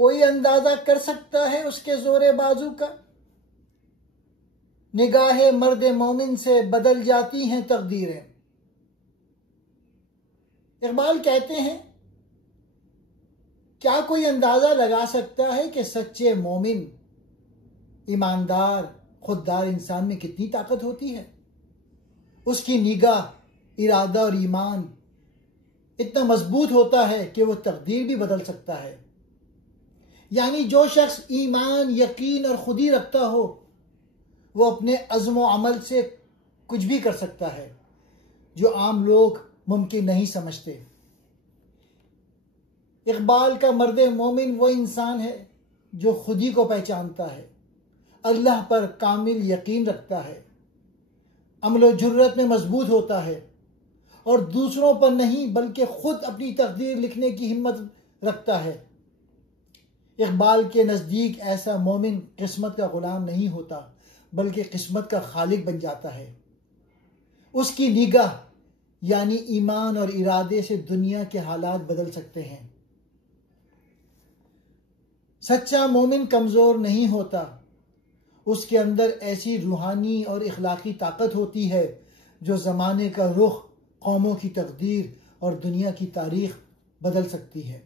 کوئی اندازہ کر سکتا ہے اس کے زور بازو کا؟ نگاہ مرد مومن سے بدل جاتی ہیں تقدیریں۔ اقبال کہتے ہیں، کیا کوئی اندازہ لگا سکتا ہے کہ سچے مومن، ایماندار، خوددار انسان میں کتنی طاقت ہوتی ہے؟ اس کی نگاہ، ارادہ اور ایمان اتنا مضبوط ہوتا ہے کہ وہ تقدیر بھی بدل سکتا ہے۔ یعنی جو شخص ایمان، یقین اور خودی رکھتا ہو، وہ اپنے عزم و عمل سے کچھ بھی کر سکتا ہے جو عام لوگ ممکن نہیں سمجھتے۔ اقبال کا مرد مومن وہ انسان ہے جو خودی کو پہچانتا ہے، اللہ پر کامل یقین رکھتا ہے، عمل و جرت میں مضبوط ہوتا ہے اور دوسروں پر نہیں بلکہ خود اپنی تقدیر لکھنے کی ہمت رکھتا ہے۔ اقبال کے نزدیک ایسا مومن قسمت کا غلام نہیں ہوتا بلکہ قسمت کا خالق بن جاتا ہے۔ اس کی نگاہ یعنی ایمان اور ارادے سے دنیا کے حالات بدل سکتے ہیں۔ سچا مومن کمزور نہیں ہوتا، اس کے اندر ایسی روحانی اور اخلاقی طاقت ہوتی ہے جو زمانے کا رخ، قوموں کی تقدیر اور دنیا کی تاریخ بدل سکتی ہے۔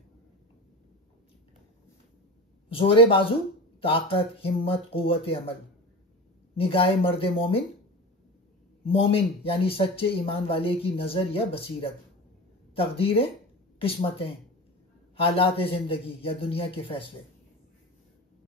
زور بازو، طاقت، ہمت، قوت عمل۔ نگاہ مرد مومن، مومن یعنی سچے ایمان والے کی نظر یا بصیرت۔ تقدیریں، قسمتیں، حالات زندگی یا دنیا کے فیصلے۔